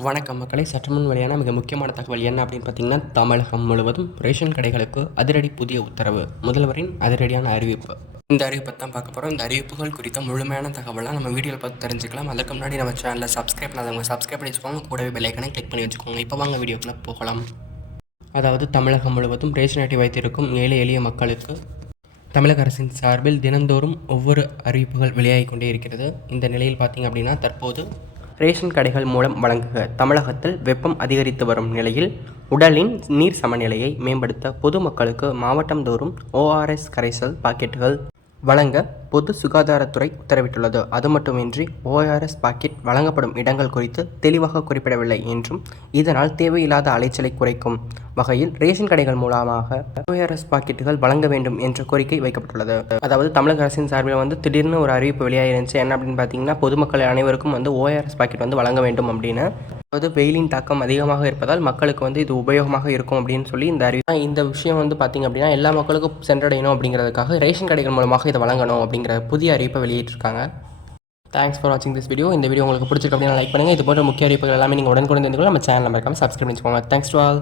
வணக்கம் மக்களை. சற்றுமுன் வெளியான மிக முக்கியமான தகவல் என்ன அப்படின்னு பார்த்தீங்கன்னா, தமிழகம் முழுவதும் ரேஷன் கடைகளுக்கு அதிரடி புதிய உத்தரவு. முதல்வரின் அதிரடியான அறிவிப்பு. இந்த அறிவிப்பை தான் பார்க்க போகிறோம். இந்த அறிவிப்புகள் குறித்த முழுமையான தகவலாம் நம்ம வீடியோவில் பார்த்து தெரிஞ்சுக்கலாம். அதுக்கு முன்னாடி நம்ம சேனலில் சப்ஸ்கிரைப் பண்ணாதவங்க சப்ஸ்கிரைப் பண்ணி வச்சுக்கோங்க. கூடவே பெல் ஐக்கனை கிளிக் பண்ணி வச்சுக்கோங்க. இப்போ வாங்க வீடியோக்குள்ளே போகலாம். அதாவது தமிழகம் முழுவதும் ரேஷன் அட்டை வைத்திருக்கும் ஏழை எளிய மக்களுக்கு தமிழக அரசின் சார்பில் தினந்தோறும் ஒவ்வொரு அறிவிப்புகள் வெளியாகி கொண்டே இருக்கிறது. இந்த நிலையில் பார்த்திங்க அப்படின்னா, தற்போது ரேஷன் கடைகள் மூலம் வழங்குக. தமிழகத்தில் வெப்பம் அதிகரித்து வரும் நிலையில் உடலின் நீர் சமநிலையை மேம்படுத்த பொதுமக்களுக்கு மாவட்டந்தோறும் ORS கரைசல் பாக்கெட்டுகள் வழங்க பொது சுகாதாரத்துறை உத்தரவிட்டுள்ளது. அது மட்டுமின்றி ORS பாக்கெட் வழங்கப்படும் இடங்கள் குறித்து தெளிவாக குறிப்பிடவில்லை என்றும், இதனால் தேவையில்லாத அலைச்சலை குறைக்கும் வகையில் ரேஷன் கடைகள் மூலமாக ORS பாக்கெட்டுகள் வழங்க வேண்டும் என்ற கோரிக்கை வைக்கப்பட்டுள்ளது. அதாவது தமிழக அரசின் சார்பில் திடீர்னு ஒரு அறிவிப்பு வெளியாகிருந்துச்சு. என்ன அப்படின்னு பார்த்தீங்கன்னா, பொதுமக்கள் அனைவருக்கும் ORS பாக்கெட் வழங்க வேண்டும் அப்படின்னு. அதாவது வெயிலின் தாக்கம் அதிகமாக இருப்பதால் மக்களுக்கு இது உபயோகமாக இருக்கும் அப்படின்னு சொல்லி இந்த விஷயம் பார்த்திங்க அப்படின்னா, எல்லா மக்களுக்கும் சென்றடையணும் அப்படிங்கிறதுக்காக ரேஷன் கடைகள் மூலமாக இதை வழங்கணும் அப்படிங்கிற புதிய அறிவிப்பை வெளியிட்டிருக்காங்க. தேங்க்ஸ் ஃபார் வாட்சிங் திஸ் வீடியோ. இந்த வீடியோ உங்களுக்கு பிடிச்சிருக்கு அப்படின்னா லைக் பண்ணுங்கள். இது போன்ற முக்கிய அறிவிப்புகள் எல்லாமே நீங்கள் உடனுக்குடன் தெரிஞ்சுக்கணும். நம்ம சேனல் மறக்காமல் சப்ஸ்கிரைப் பண்ணிக்கோங்க. Thanks to all.